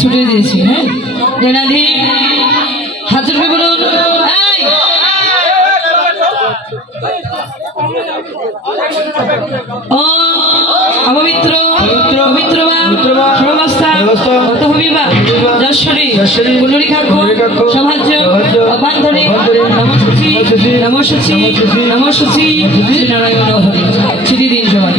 ছুটে দিয়েছি। হ্যাঁ জয়নাধি হাত জোড় করে বলুন অপবিত্র পবিত্র যশ্বরী পুনরিকাক্ষ সমাজ্য অভ্যন্তরে নমসূচি নমসূচি নমসূচি নারায়ণ হরি চিঠি দিন সবাই।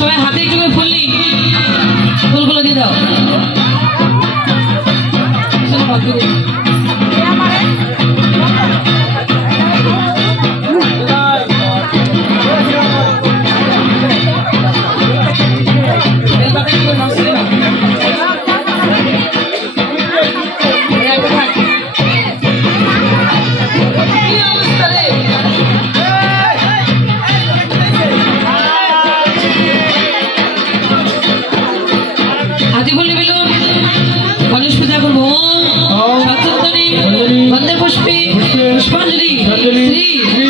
সবাই হাতে একটু করে ফুল নি, ফুলগুলো দিয়ে দাও। পুষ্পাঞ্জলি শ্রী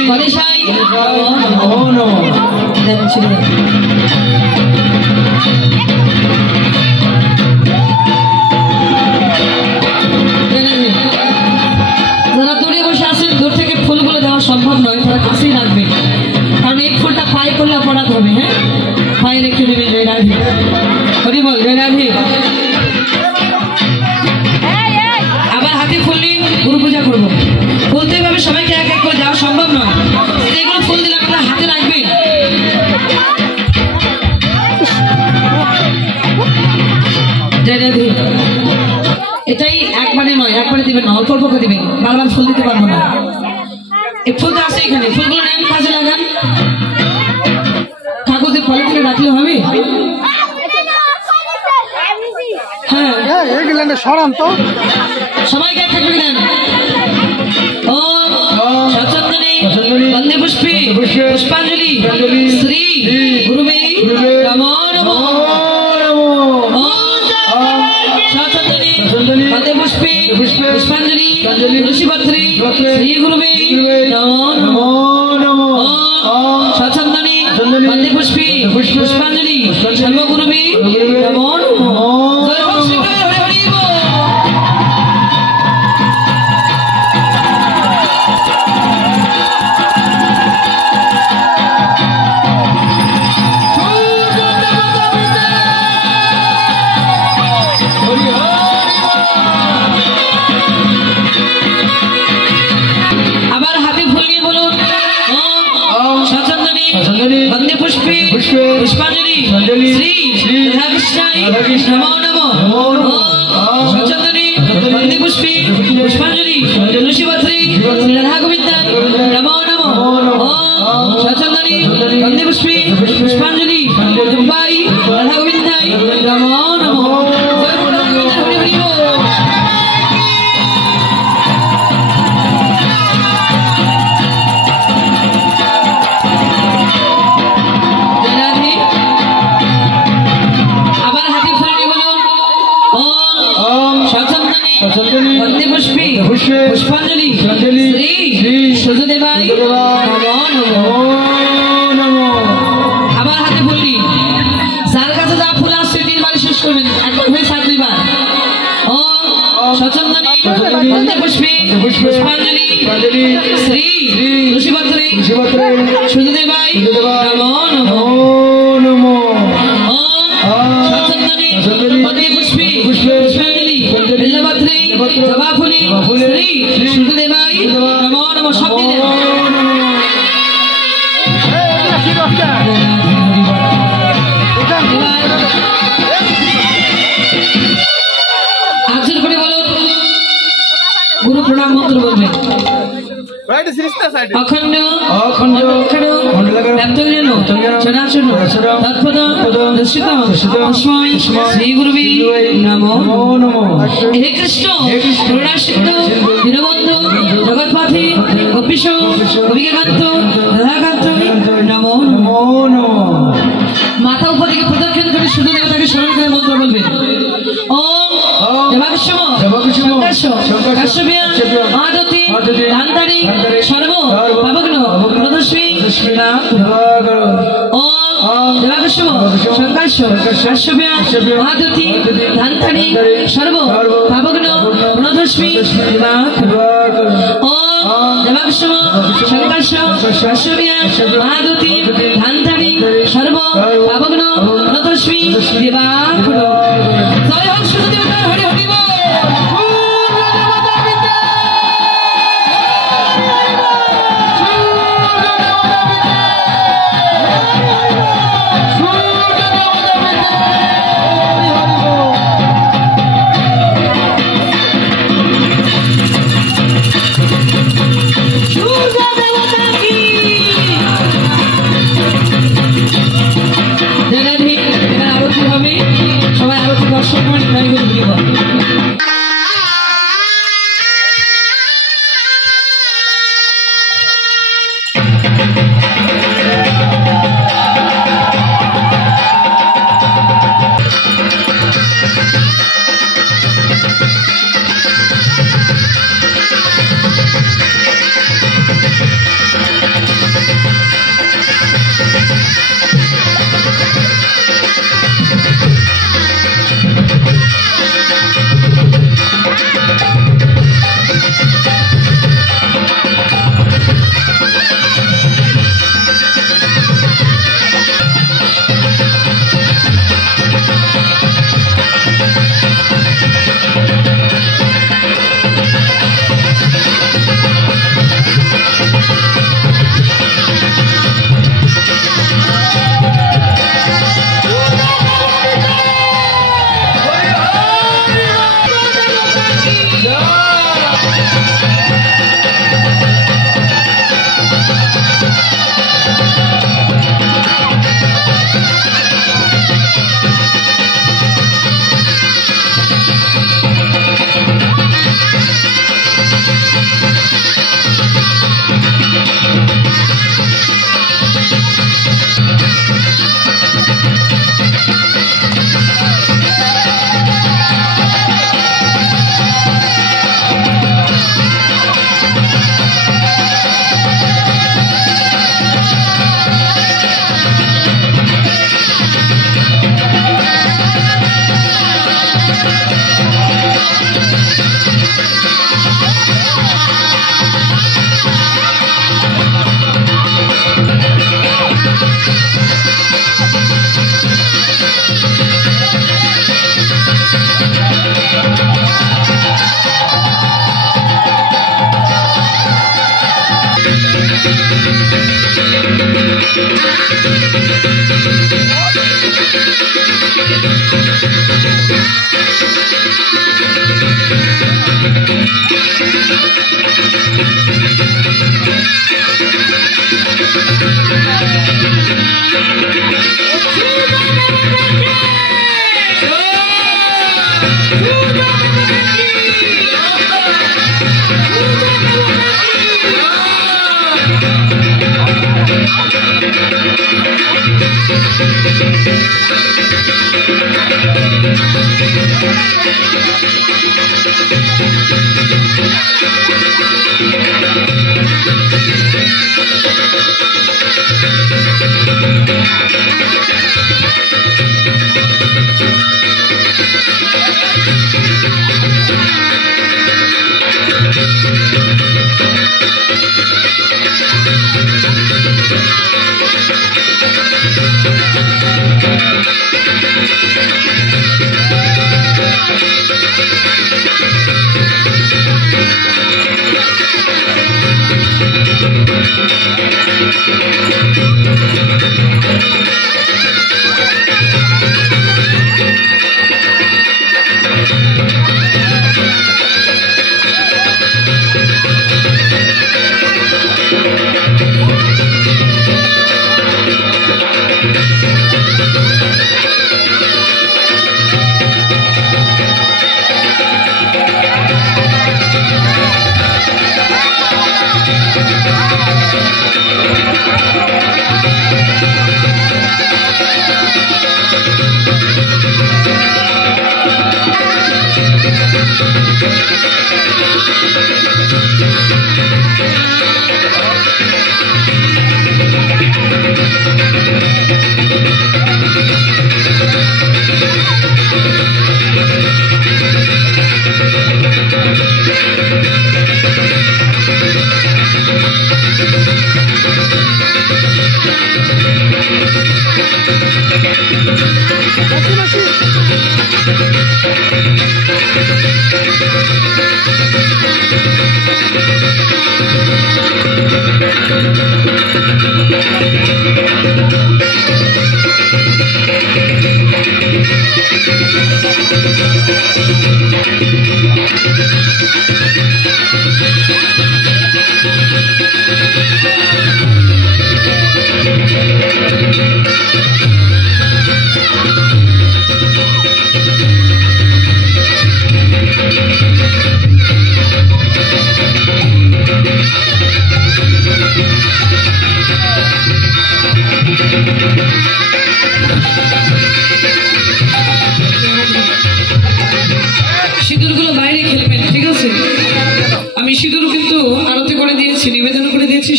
গণেশাই যারা দূরে বসে আসেন, দূর থেকে ফুলগুলো দেওয়া সম্ভব নয়, তারা কাছেই রাখবে, কারণ এই ফুলটা পায়ে করলে অপরাধ হবে। হ্যাঁ পায়ে রেখে দেবে। জয়রাধি হরি বল জয়রাধি। আবার হাতে ফুল নিয়ে গুরু পূজা করবো। বলতে হবে সবাইকে এক এক করে দেওয়া সম্ভব নয়, যেগুলো ফুল দিলে আপনারা হাতে রাখবেন। জয়রাধি এটাই একবারে নয়, একবারে দিবেন না, অল্প অল্প করে দিবেন, বারবার ফুল দিতে পারবো না। এই ফুল তো আছে এখানে, ফুলগুলো নেন, কাজে লাগান। কাগজে পলিথিনে রাখলে হবে? হ্যাঁ সরান তো, সবাইকে এক এক করে দেন। বন্দে পুষ্পে পুষ্পাঞ্জলি শ্রী গুরুবে নমো নমো। বন্দে পুষ্পে পুষ্পাঞ্জলি ঋষিপত্রে শ্রী গুরুবে নমো নমো। সচন্দনে বন্দে পুষ্পে পুষ্পাঞ্জলি সর্বগুরুবে নমো নমো। বন্দে পুষ্পে পুষ্পাঞ্জলি শ্রী রাধাকৃষ্ণায় নমো নমো। সচন্দনে বন্দে পুষ্পে পুষ্পাঞ্জলি ঋষিপত্রে শ্রী রাধা গোবিন্দায় নমো নমো। সচন্দনে বন্দে পুষ্পে পুষ্পাঞ্জলি দুব্বাই রাধা গোবিন্দায় নমো নমো। বন্দে পুষ্পে পুষ্পাঞ্জলি শ্রী সূর্যদেবায় নমো নমো। আবার হাতে ফুল নিন, যার কাছে যা ফুল আসছে 3 বার শেষ করবেন, একবার হয়ে 7 বার। সচন্দনে বন্দে পুষ্পে পুষ্পাঞ্জলি শ্রী ঋষিপত্রে সূর্যদেবায় নমো নমো। সচন্দনে বন্দে পুষ্পে পুষ্পাঞ্জলি বিল্লপত্রে জবাফুলি শ্রী সূর্যদেবায় নমো নমো। সব দিয়ে দেন। আজর করে বলুন গুরু প্রণাম মন্ত্র বলবেন। অখণ্ড শ্রী গুরুবে নমো নমো। হে কৃষ্ণ করুণা সিন্ধু দীনবন্ধু জগৎপথে গোপীশ গোপিকাকান্ত রাধাকান্ত নমো নমো। মাথা উপর দিকে প্রদক্ষিণ করে শুধু দেবতাকে স্মরণ করে মন্ত্র বলবেন। ওম দেবাকৃষ্ণ কাশ্যপিয়া মাধতী ধান্তারি কাশ্যপ্যা মহাদতি ধান্তানি সর্ব পাবগ্ন প্রণতস্মি ওম দেবাংশম শঙ্কর্ষ কাশ্যপ্যা মহাদতি ধান্তানি সর্ব পাবগ্ন প্রণতস্মি দেবাকুল জয় হোক শুধু দেবতার হরি হরি বল। সবাই আরতি দর্শন করে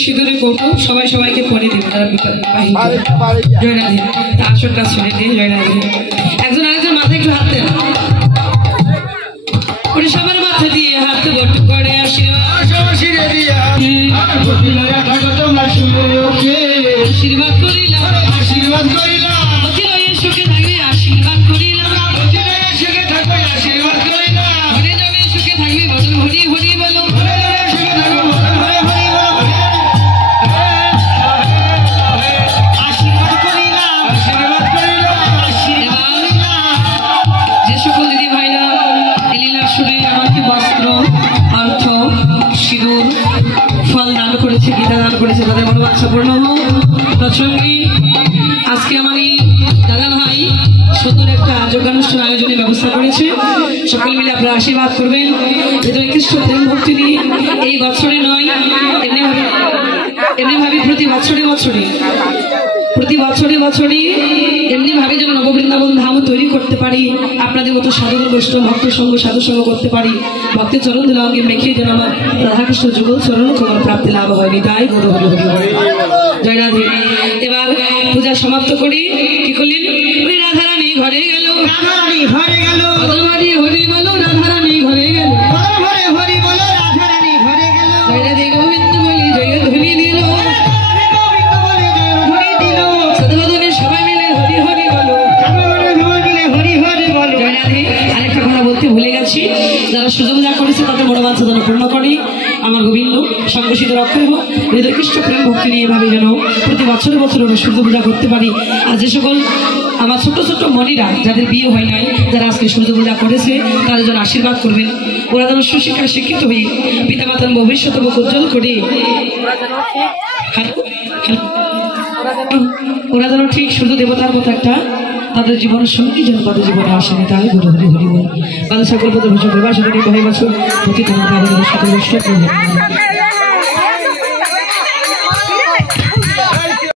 সিঁদুরের কৌটো সবাই সবাইকে পরে দেবে তারা জয় রাধে আসনটা ছেড়ে দিয়ে জয় রাধে একজন আরেকজন মাথায় একটু হাত দেন ওরে সবার মাথা দিয়ে হাত বট করে আশীর্বাদ করিলাম আশীর্বাদ করিলাম অতি রয়ে সুখে থাকবে আশীর্বাদ করিলাম অতি রয়ে সুখে থাকবে আশীর্বাদ করিলাম হরে যাবে সুখে থাকবে বলো হরি হরি বলো তাদের মনোবাঞ্ছা পূর্ণ হোক। তৎসঙ্গে আজকে আমার এই দাদা ভাই সুন্দর একটা যোগানুষ্ঠান আয়োজনের ব্যবস্থা করেছে, সকল মিলে আপনারা আশীর্বাদ করবেন। হৃদয় কৃষ্ণ প্রেম ভক্তি নিয়ে এই বছরে নয় এমনিভাবে প্রতি বছরে এমনিভাবে যেন নববৃন্দাবন ধাম তৈরি করতে পারি, আপনাদের মতো সাধুগুরু বৈষ্ণব ভক্ত সঙ্গ সাধু সঙ্গ করতে পারি, ভক্তের চরণ দিল অঙ্গে মেখে যেন আমার রাধাকৃষ্ণ যুগল চরণ কমল প্রাপ্তি লাভ হয়নি। তাই গুরু হরি হরি জয় রাধে। এবার পূজা সমাপ্ত করি কি করলেন ওই রাধারানী ঘরে গেল হরি বলো রাধারানী ঘরে গেল হরি বলো রাধারানী ঘরে গেল জয় রাধে গোবিন্দ বলি জয় ধ্বনি দিল সবাই মিলে হরি হরি বলো হরি হরি বলো জয় রাধে। আরেকটা কথা বলতে ভুলে গেছি, যারা সুযোগ যা করেছে তাদের মনোবাঞ্ছা যেন পূর্ণ করি, আমার গোবিন্দ সংঘর্ষিত রক্ষা হোক। হৃদয় কৃষ্ণ প্রেম ভক্তি নিয়ে এভাবে যেন প্রতি বছরে আমরা সূর্য পূজা করতে পারি। আর যে সকল আমার ছোট ছোট মণিরা যাদের বিয়ে হয় নাই, যারা আজকে সূর্য পূজা করেছে তাদের জন্য আশীর্বাদ করবেন। ওরা যেন সুশিক্ষায় শিক্ষিত হয়ে পিতামাতার ভবিষ্যৎ মুখ উজ্জ্বল করে ওরা যেন ঠিক সূর্য দেবতার মতো একটা তাদের জীবনের সঙ্গী যেন তাদের জীবনে আসেনি। তাই গুরু হরি হরি বল বাল সকল পদ ভূষণ বিবাহ সকল বছর প্রতি সকল